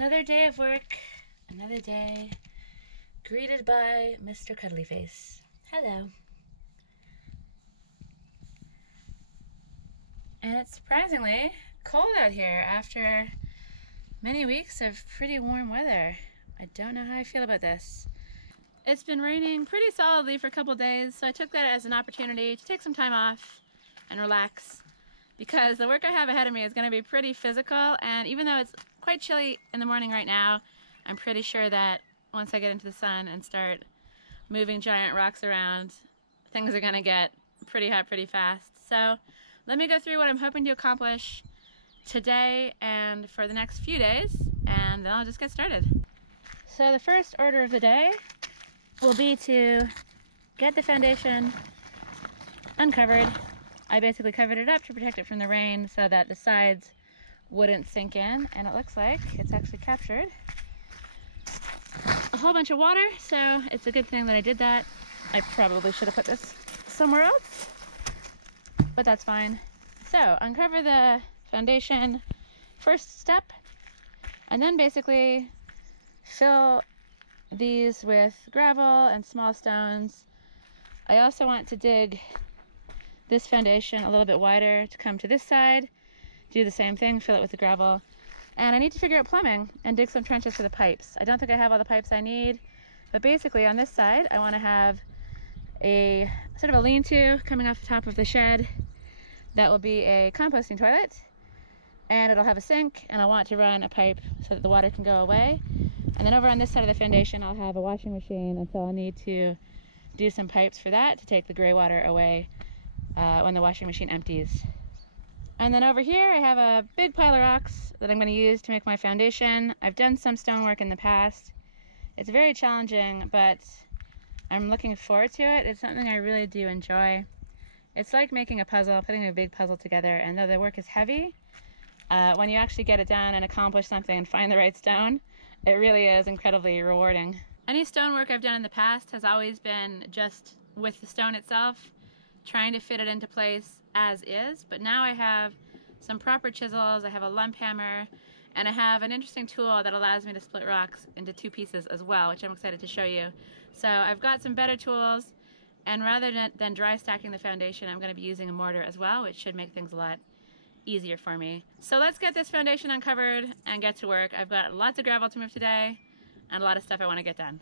Another day of work, another day greeted by Mr. Cuddlyface. Hello. And it's surprisingly cold out here after many weeks of pretty warm weather. I don't know how I feel about this. It's been raining pretty solidly for a couple days, so I took that as an opportunity to take some time off and relax, because the work I have ahead of me is going to be pretty physical, and even though it's quite chilly in the morning right now, I'm pretty sure that once I get into the sun and start moving giant rocks around, things are going to get pretty hot pretty fast. So let me go through what I'm hoping to accomplish today and for the next few days, and then I'll just get started. So the first order of the day will be to get the foundation uncovered. I basically covered it up to protect it from the rain so that the sides wouldn't sink in, and it looks like it's actually captured a whole bunch of water, so it's a good thing that I did that. I probably should have put this somewhere else, but that's fine. So uncover the foundation, first step, and then basically fill these with gravel and small stones. I also want to dig this foundation a little bit wider to come to this side, do the same thing, fill it with the gravel. And I need to figure out plumbing and dig some trenches for the pipes. I don't think I have all the pipes I need, but basically on this side I want to have a sort of a lean-to coming off the top of the shed. That will be a composting toilet, and it'll have a sink, and I want to run a pipe so that the water can go away. And then over on this side of the foundation I'll have a washing machine, and so I'll need to do some pipes for that to take the gray water away when the washing machine empties. And then over here I have a big pile of rocks that I'm going to use to make my foundation. I've done some stonework in the past. It's very challenging, but I'm looking forward to it. It's something I really do enjoy. It's like making a puzzle, putting a big puzzle together, and though the work is heavy, when you actually get it done and accomplish something and find the right stone, it really is incredibly rewarding. Any stonework I've done in the past has always been just with the stone itself, trying to fit it into place as is, but now I have some proper chisels, I have a lump hammer, and I have an interesting tool that allows me to split rocks into two pieces as well, which I'm excited to show you. So I've got some better tools, and rather than dry stacking the foundation, I'm going to be using a mortar as well, which should make things a lot easier for me. So let's get this foundation uncovered and get to work. I've got lots of gravel to move today and a lot of stuff I want to get done.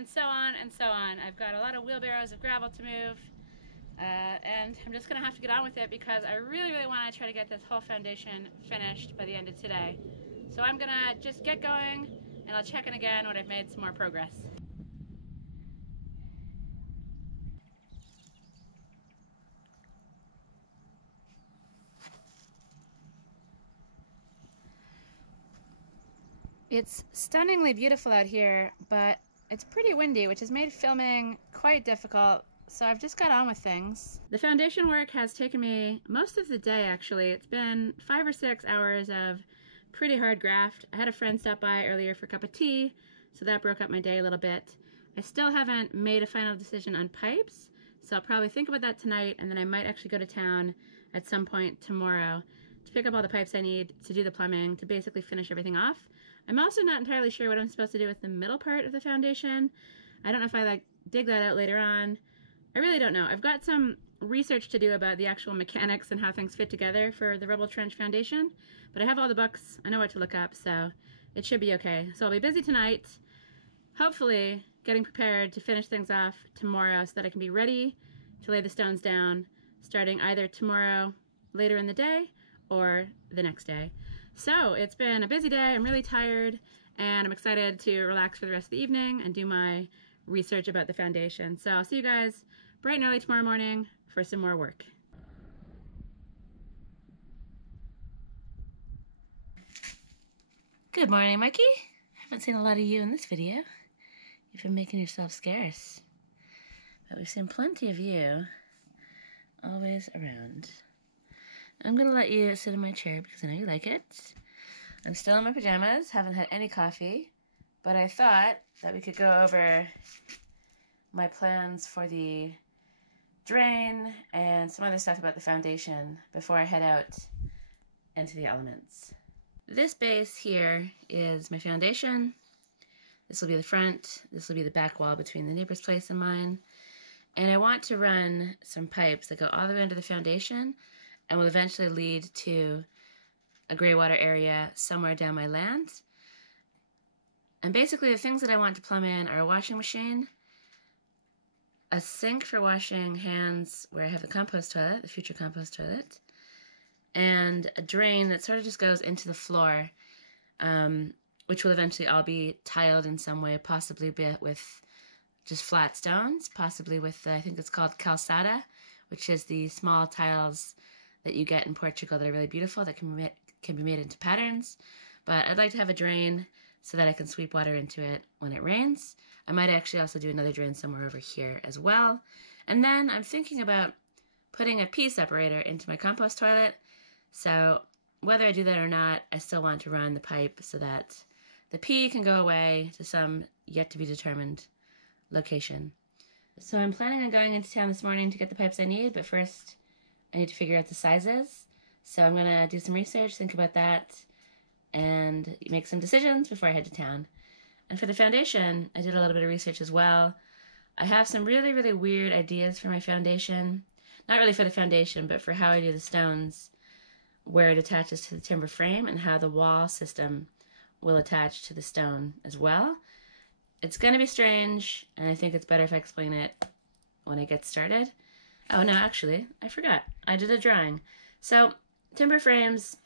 and so on and so on. I've got a lot of wheelbarrows of gravel to move, and I'm just gonna have to get on with it because I really, really want to try to get this whole foundation finished by the end of today. So I'm gonna just get going, and I'll check in again when I've made some more progress. It's stunningly beautiful out here, but it's pretty windy, which has made filming quite difficult, so I've just got on with things. The foundation work has taken me most of the day, actually. It's been 5 or 6 hours of pretty hard graft. I had a friend stop by earlier for a cup of tea, so that broke up my day a little bit. I still haven't made a final decision on pipes, so I'll probably think about that tonight, and then I might actually go to town at some point tomorrow to pick up all the pipes I need to do the plumbing, to basically finish everything off. I'm also not entirely sure what I'm supposed to do with the middle part of the foundation. I don't know if I dig that out later on. I really don't know. I've got some research to do about the actual mechanics and how things fit together for the rubble trench foundation, but I have all the books. I know what to look up, so it should be okay. So I'll be busy tonight, hopefully getting prepared to finish things off tomorrow so that I can be ready to lay the stones down starting either tomorrow later in the day or the next day. So it's been a busy day. I'm really tired, and I'm excited to relax for the rest of the evening and do my research about the foundation. So I'll see you guys bright and early tomorrow morning for some more work. Good morning, Mikey. I haven't seen a lot of you in this video. You've been making yourself scarce, but we've seen plenty of you always around. I'm gonna let you sit in my chair because I know you like it. I'm still in my pajamas, haven't had any coffee, but I thought that we could go over my plans for the drain and some other stuff about the foundation before I head out into the elements. This base here is my foundation. This will be the front. This will be the back wall between the neighbor's place and mine. And I want to run some pipes that go all the way under the foundation and will eventually lead to a gray water area somewhere down my land. And basically the things that I want to plumb in are a washing machine, a sink for washing hands where I have the compost toilet, the future compost toilet, and a drain that sort of just goes into the floor, which will eventually all be tiled in some way, possibly with just flat stones, possibly with, I think it's called calçada, which is the small tiles that you get in Portugal that are really beautiful, that can be made into patterns. But I'd like to have a drain so that I can sweep water into it when it rains. I might actually also do another drain somewhere over here as well. And then I'm thinking about putting a pee separator into my compost toilet. So whether I do that or not, I still want to run the pipe so that the pee can go away to some yet to be determined location. So I'm planning on going into town this morning to get the pipes I need, but first I need to figure out the sizes. So I'm gonna do some research, think about that, and make some decisions before I head to town. And for the foundation, I did a little bit of research as well. I have some really, really weird ideas for my foundation. Not really for the foundation, but for how I do the stones, where it attaches to the timber frame, and how the wall system will attach to the stone as well. It's gonna be strange, and I think it's better if I explain it when I get started. Oh, no, actually, I forgot. I did a drawing. So, timber frames,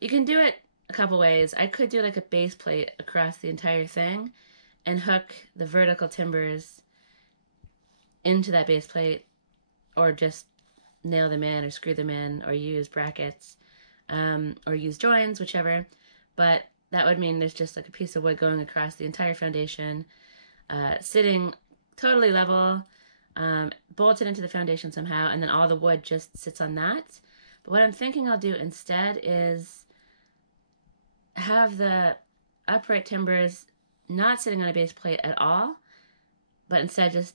you can do it a couple ways. I could do like a base plate across the entire thing and hook the vertical timbers into that base plate, or just nail them in or screw them in or use brackets or use joins, whichever. But that would mean there's just like a piece of wood going across the entire foundation, sitting totally level, bolted into the foundation somehow, and then all the wood just sits on that. But what I'm thinking I'll do instead is have the upright timbers not sitting on a base plate at all, but instead just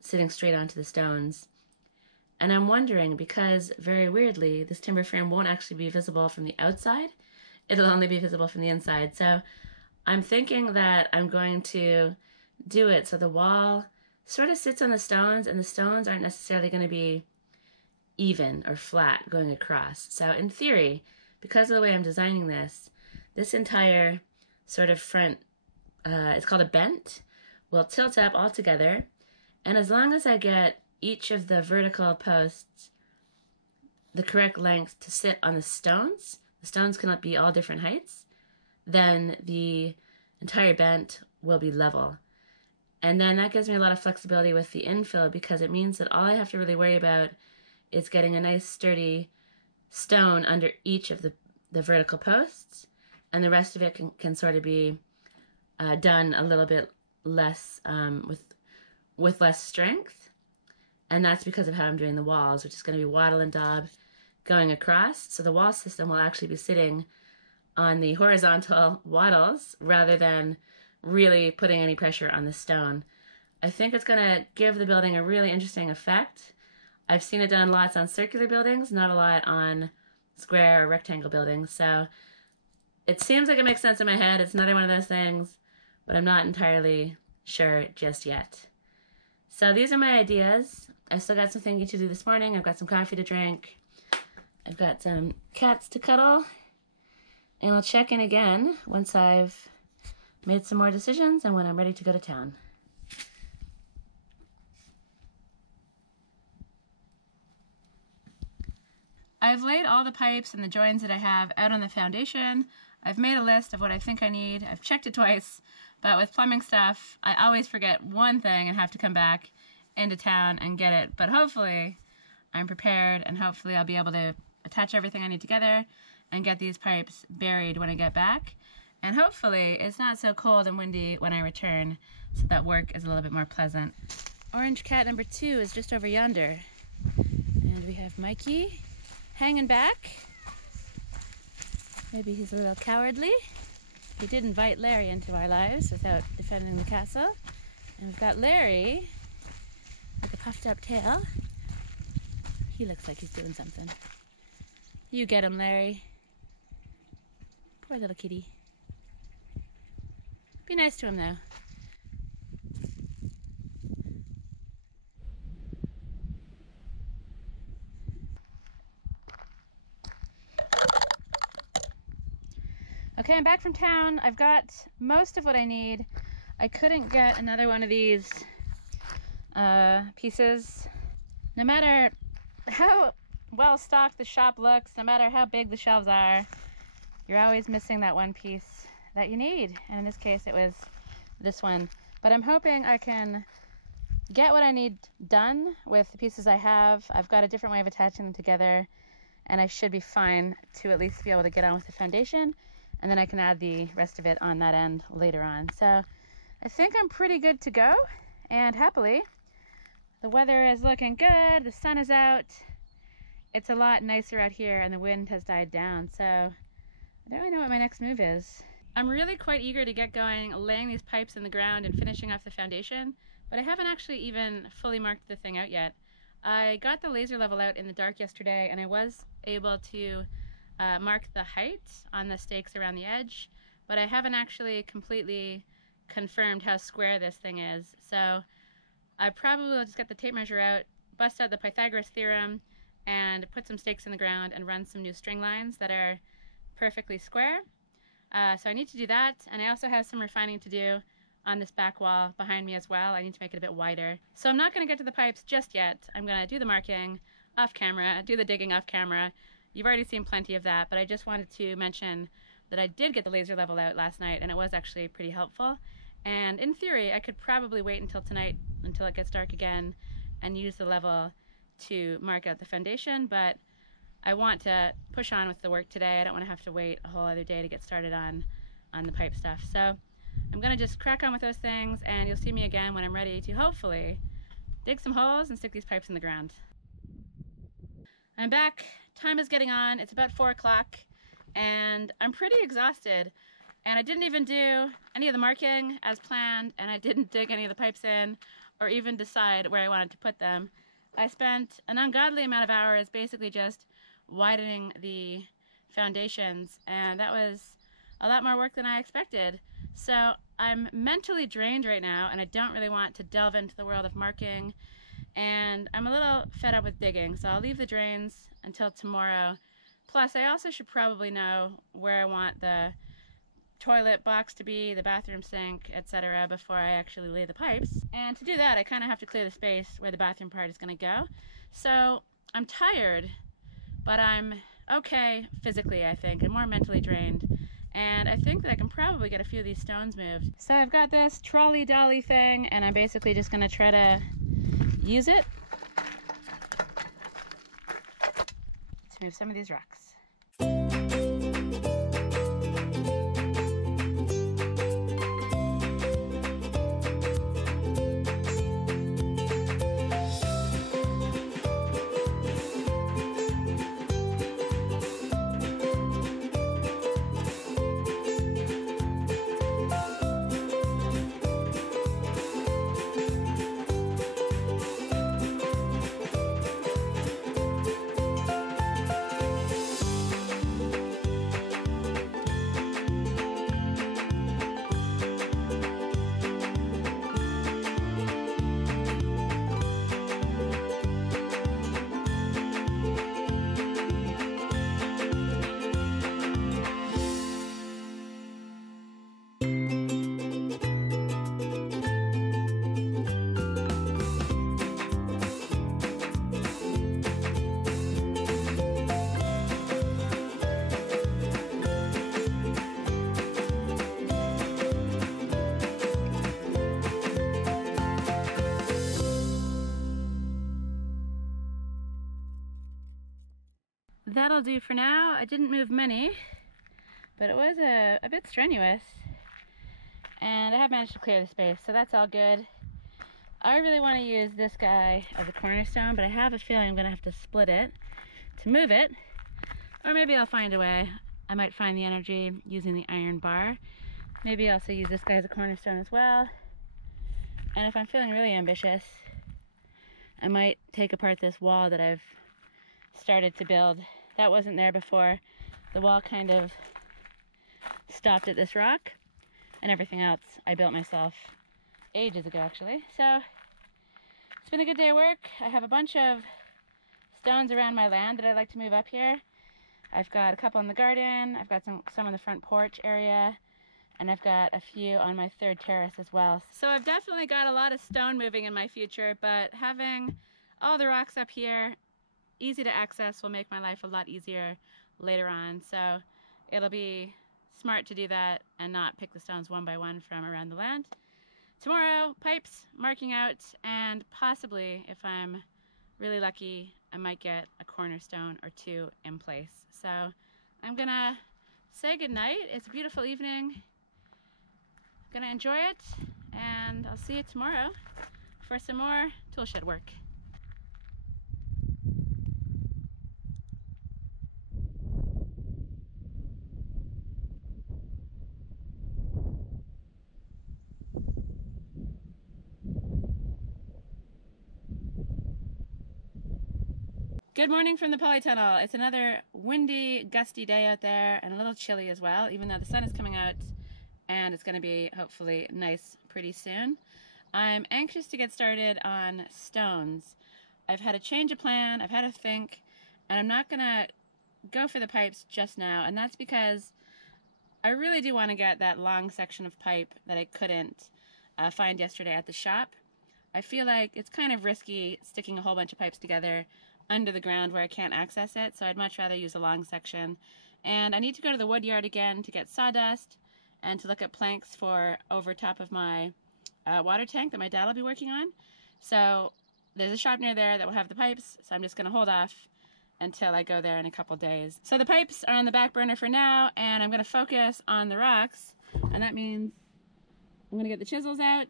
sitting straight onto the stones. And I'm wondering, because very weirdly, this timber frame won't actually be visible from the outside, it'll only be visible from the inside. So I'm thinking that I'm going to do it so the wall sort of sits on the stones, and the stones aren't necessarily going to be even or flat going across. So in theory, because of the way I'm designing this entire sort of front, it's called a bent, will tilt up all together. And as long as I get each of the vertical posts the correct length to sit on the stones cannot be all different heights, then the entire bent will be level. And then that gives me a lot of flexibility with the infill, because it means that all I have to really worry about is getting a nice sturdy stone under each of the vertical posts, and the rest of it can sort of be done a little bit less with less strength. And that's because of how I'm doing the walls, which is going to be wattle and daub going across. So the wall system will actually be sitting on the horizontal wattles rather than really putting any pressure on the stone. I think it's going to give the building a really interesting effect. I've seen it done lots on circular buildings, not a lot on square or rectangle buildings. So it seems like it makes sense in my head. It's another one of those things, but I'm not entirely sure just yet. So these are my ideas. I still got some thinking to do this morning. I've got some coffee to drink. I've got some cats to cuddle. And I'll check in again once I've made some more decisions and when I'm ready to go to town. I've laid all the pipes and the joins that I have out on the foundation. I've made a list of what I think I need. I've checked it twice, but with plumbing stuff, I always forget one thing and have to come back into town and get it. But hopefully I'm prepared, and hopefully I'll be able to attach everything I need together and get these pipes buried when I get back. And hopefully it's not so cold and windy when I return, so that work is a little bit more pleasant. Orange cat number 2 is just over yonder. And we have Mikey hanging back. Maybe he's a little cowardly. He did invite Larry into our lives without defending the castle. And we've got Larry with a puffed up tail. He looks like he's doing something. You get him, Larry. Poor little kitty. Be nice to him, though. Okay, I'm back from town. I've got most of what I need. I couldn't get another one of these pieces. No matter how well stocked the shop looks, no matter how big the shelves are, you're always missing that one piece that you need. And in this case, it was this one. But I'm hoping I can get what I need done with the pieces I have. I've got a different way of attaching them together, and I should be fine to at least be able to get on with the foundation. And then I can add the rest of it on that end later on. So I think I'm pretty good to go. And happily, the weather is looking good. The sun is out. It's a lot nicer out here, and the wind has died down. So I don't really know what my next move is. I'm really quite eager to get going, laying these pipes in the ground and finishing off the foundation, but I haven't actually even fully marked the thing out yet. I got the laser level out in the dark yesterday, and I was able to mark the height on the stakes around the edge, but I haven't actually completely confirmed how square this thing is. So I probably will just get the tape measure out, bust out the Pythagoras theorem, and put some stakes in the ground and run some new string lines that are perfectly square. So I need to do that, and I also have some refining to do on this back wall behind me as well. I need to make it a bit wider. So I'm not going to get to the pipes just yet. I'm going to do the marking off camera, do the digging off camera. You've already seen plenty of that, but I just wanted to mention that I did get the laser level out last night, and it was actually pretty helpful. And in theory, I could probably wait until tonight, until it gets dark again, and use the level to mark out the foundation, but I want to push on with the work today. I don't want to have to wait a whole other day to get started on the pipe stuff. So I'm going to just crack on with those things, and you'll see me again when I'm ready to hopefully dig some holes and stick these pipes in the ground. I'm back. Time is getting on. It's about 4 o'clock, and I'm pretty exhausted. And I didn't even do any of the marking as planned, and I didn't dig any of the pipes in or even decide where I wanted to put them. I spent an ungodly amount of hours basically just widening the foundations, and that was a lot more work than I expected. So I'm mentally drained right now, and I don't really want to delve into the world of marking, and I'm a little fed up with digging, so I'll leave the drains until tomorrow. Plus, I also should probably know where I want the toilet box to be, the bathroom sink, etc. before I actually lay the pipes. And to do that, I kind of have to clear the space where the bathroom part is going to go. So I'm tired, but I'm okay physically, I think, and more mentally drained. And I think that I can probably get a few of these stones moved. So I've got this trolley dolly thing, and I'm basically just going to try to use it to move some of these rocks. That'll do for now. I didn't move many, but it was a bit strenuous, and I have managed to clear the space, so that's all good. I really want to use this guy as a cornerstone, but I have a feeling I'm going to have to split it to move it, or maybe I'll find a way. I might find the energy using the iron bar. Maybe I'll also use this guy as a cornerstone as well, and if I'm feeling really ambitious, I might take apart this wall that I've started to build. That wasn't there before. The wall kind of stopped at this rock, and everything else I built myself ages ago, actually. So it's been a good day of work. I have a bunch of stones around my land that I'd like to move up here. I've got a couple in the garden, I've got some on the front porch area, and I've got a few on my third terrace as well. So I've definitely got a lot of stone moving in my future, but having all the rocks up here easy to access will make my life a lot easier later on. So it'll be smart to do that and not pick the stones one by one from around the land. Tomorrow, pipes, marking out, and possibly, if I'm really lucky, I might get a cornerstone or two in place. So I'm gonna say goodnight. It's a beautiful evening. I'm gonna enjoy it, and I'll see you tomorrow for some more toolshed work. Good morning from the polytunnel. It's another windy, gusty day out there, and a little chilly as well, even though the sun is coming out and it's going to be hopefully nice pretty soon. I'm anxious to get started on stones. I've had a change of plan, I've had a think, and I'm not going to go for the pipes just now, and that's because I really do want to get that long section of pipe that I couldn't find yesterday at the shop. I feel like it's kind of risky sticking a whole bunch of pipes together under the ground where I can't access it, so I'd much rather use a long section. And I need to go to the wood yard again to get sawdust and to look at planks for over top of my water tank that my dad will be working on. So there's a shop near there that will have the pipes, so I'm just going to hold off until I go there in a couple days. So the pipes are on the back burner for now, and I'm going to focus on the rocks, and that means I'm going to get the chisels out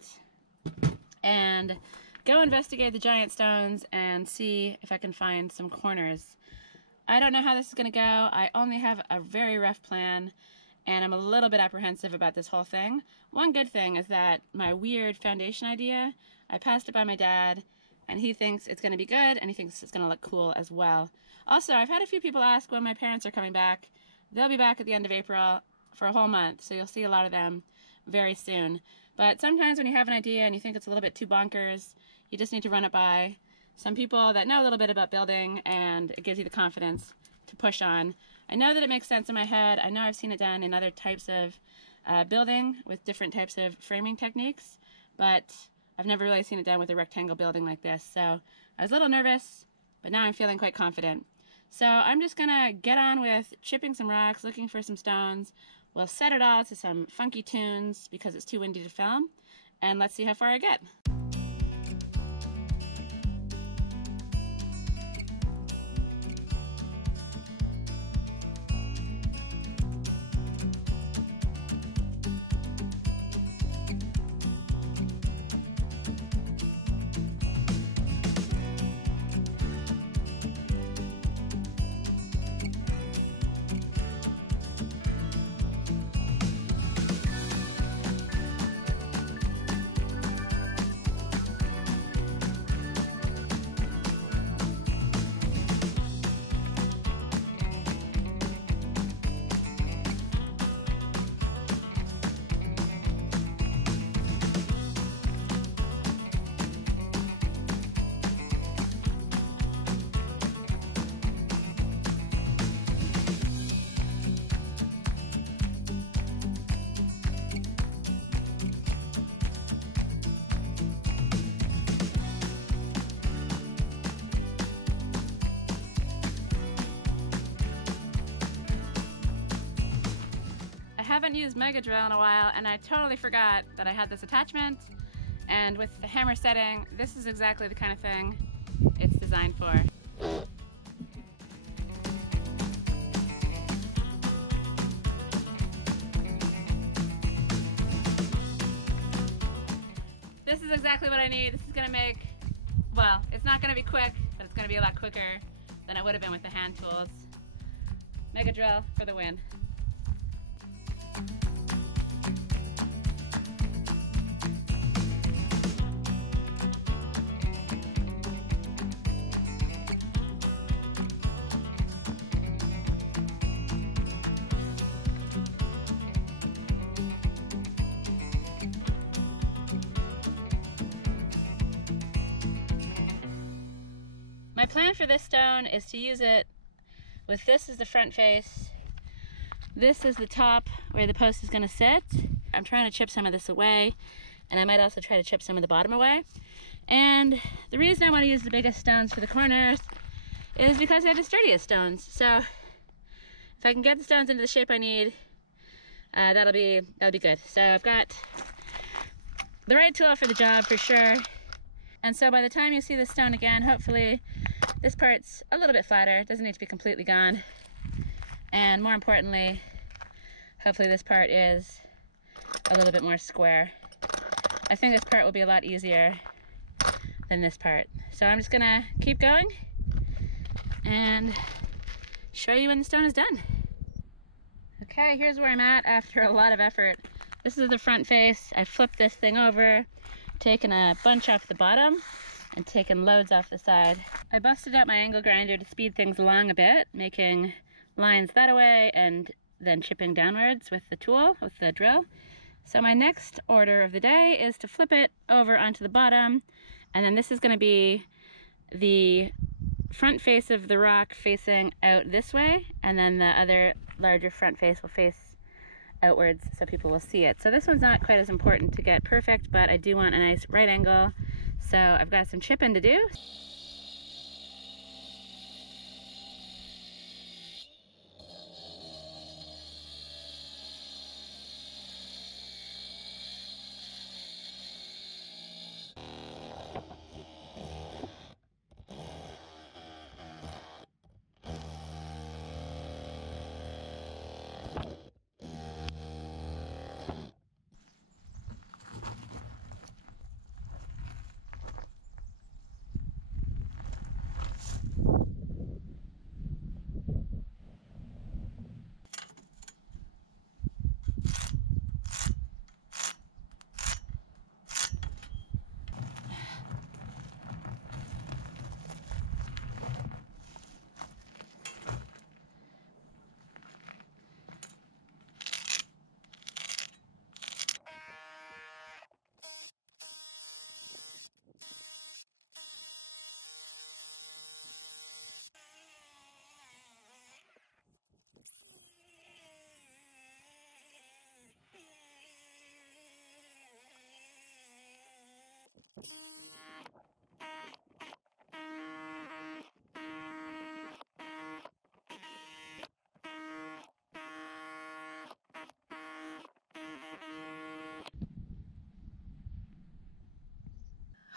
and go investigate the giant stones and see if I can find some corners. I don't know how this is going to go. I only have a very rough plan, and I'm a little bit apprehensive about this whole thing. One good thing is that my weird foundation idea, I passed it by my dad, and he thinks it's going to be good, and he thinks it's going to look cool as well. Also, I've had a few people ask when my parents are coming back. They'll be back at the end of April for a whole month, so you'll see a lot of them very soon. But sometimes when you have an idea and you think it's a little bit too bonkers, you just need to run it by some people that know a little bit about building, and it gives you the confidence to push on. I know that it makes sense in my head. I know I've seen it done in other types of building with different types of framing techniques, but I've never really seen it done with a rectangle building like this. So I was a little nervous, but now I'm feeling quite confident. So I'm just gonna get on with chipping some rocks, looking for some stones. We'll set it all to some funky tunes because it's too windy to film, and let's see how far I get. I haven't used Mega Drill in a while, and I totally forgot that I had this attachment, and with the hammer setting, this is exactly the kind of thing it's designed for. This is exactly what I need. This is gonna make, well, it's not gonna be quick, but it's gonna be a lot quicker than it would have been with the hand tools. Mega Drill for the win. My plan for this stone is to use it with this as the front face. This is the top where the post is gonna sit. I'm trying to chip some of this away, and I might also try to chip some of the bottom away. And the reason I want to use the biggest stones for the corners is because they're the sturdiest stones. So if I can get the stones into the shape I need, that'll be good. So I've got the right tool for the job for sure. And so by the time you see this stone again, hopefully this part's a little bit flatter. It doesn't need to be completely gone. And more importantly, hopefully this part is a little bit more square. I think this part will be a lot easier than this part. So I'm just gonna keep going and show you when the stone is done. Okay, here's where I'm at after a lot of effort. This is the front face. I flipped this thing over, taken a bunch off the bottom, and taken loads off the side. I busted out my angle grinder to speed things along a bit, making lines that way and then chipping downwards with the tool, with the drill. So my next order of the day is to flip it over onto the bottom, and then this is gonna be the front face of the rock facing out this way, and then the other larger front face will face outwards so people will see it. So this one's not quite as important to get perfect, but I do want a nice right angle. So I've got some chipping to do.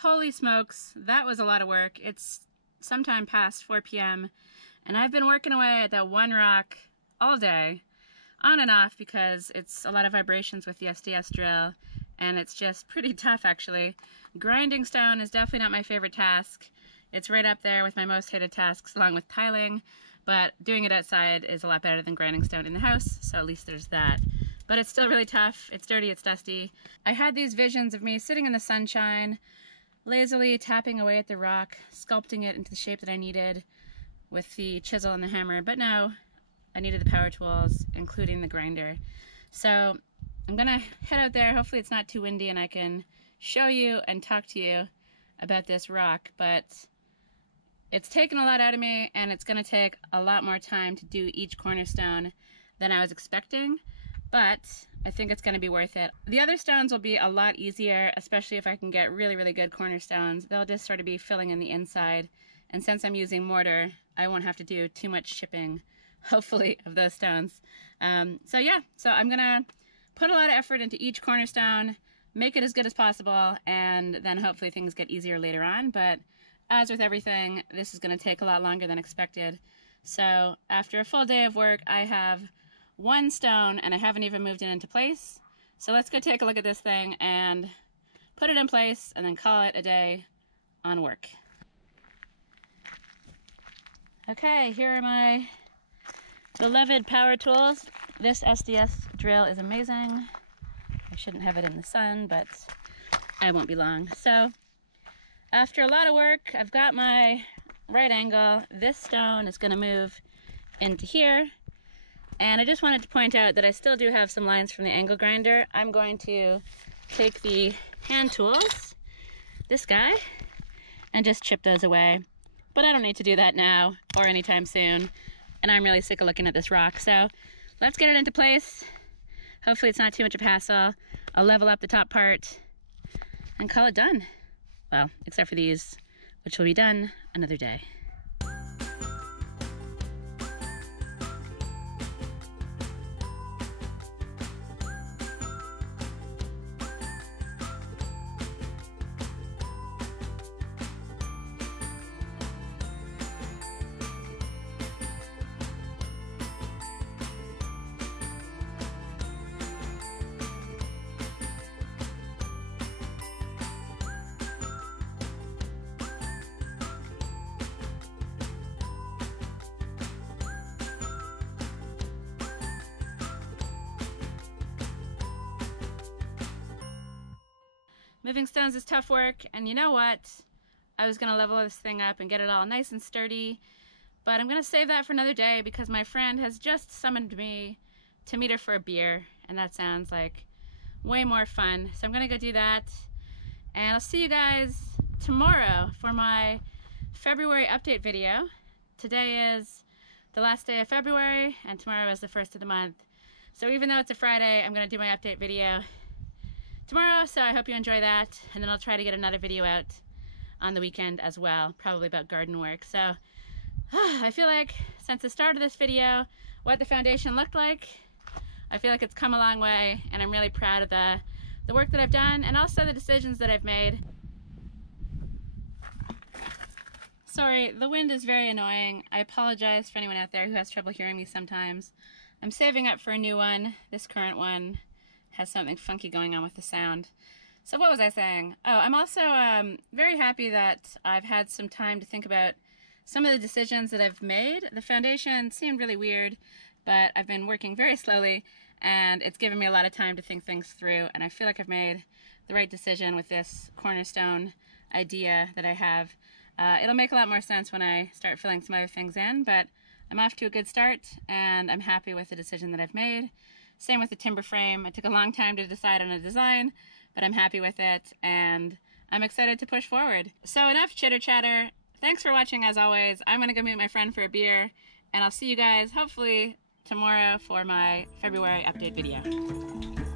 Holy smokes, that was a lot of work. It's sometime past 4 p.m. and I've been working away at that one rock all day, on and off, because it's a lot of vibrations with the SDS drill, and it's just pretty tough actually. Grinding stone is definitely not my favorite task. It's right up there with my most hated tasks along with tiling, but doing it outside is a lot better than grinding stone in the house, so at least there's that. But it's still really tough, it's dirty, it's dusty. I had these visions of me sitting in the sunshine, lazily tapping away at the rock, sculpting it into the shape that I needed with the chisel and the hammer, but no, I needed the power tools, including the grinder. So I'm gonna head out there. Hopefully it's not too windy and I can show you and talk to you about this rock, but it's taken a lot out of me and it's gonna take a lot more time to do each cornerstone than I was expecting, but I think it's gonna be worth it. The other stones will be a lot easier, especially if I can get really, really good cornerstones. They'll just sort of be filling in the inside, and since I'm using mortar, I won't have to do too much chipping, hopefully, of those stones. So yeah, so I'm gonna put a lot of effort into each cornerstone, make it as good as possible, and then hopefully things get easier later on. But as with everything, this is gonna take a lot longer than expected. So after a full day of work, I have one stone and I haven't even moved it into place. So let's go take a look at this thing and put it in place and then call it a day on work. Okay, here are my beloved power tools. This SDS drill is amazing. I shouldn't have it in the sun, but I won't be long. So after a lot of work, I've got my right angle. This stone is gonna move into here. And I just wanted to point out that I still do have some lines from the angle grinder. I'm going to take the hand tools, this guy, and just chip those away. But I don't need to do that now or anytime soon. And I'm really sick of looking at this rock. So let's get it into place. Hopefully it's not too much of a hassle. I'll level up the top part and call it done. Well, except for these, which will be done another day. Moving stones is tough work, and you know what? I was gonna level this thing up and get it all nice and sturdy, but I'm gonna save that for another day because my friend has just summoned me to meet her for a beer, and that sounds like way more fun. So I'm gonna go do that, and I'll see you guys tomorrow for my February update video. Today is the last day of February, and tomorrow is the first of the month. So even though it's a Friday, I'm gonna do my update video tomorrow, so I hope you enjoy that, and then I'll try to get another video out on the weekend as well, probably about garden work. So I feel like since the start of this video, what the foundation looked like, I feel like it's come a long way, and I'm really proud of the work that I've done and also the decisions that I've made. Sorry, the wind is very annoying. I apologize for anyone out there who has trouble hearing me sometimes. I'm saving up for a new one. This current one has something funky going on with the sound. So what was I saying? Oh, I'm also very happy that I've had some time to think about some of the decisions that I've made. The foundation seemed really weird, but I've been working very slowly, and it's given me a lot of time to think things through, and I feel like I've made the right decision with this cornerstone idea that I have. It'll make a lot more sense when I start filling some other things in, but I'm off to a good start, and I'm happy with the decision that I've made. Same with the timber frame. It took a long time to decide on a design, but I'm happy with it, and I'm excited to push forward. So enough chitter chatter. Thanks for watching as always. I'm gonna go meet my friend for a beer, and I'll see you guys hopefully tomorrow for my February update video.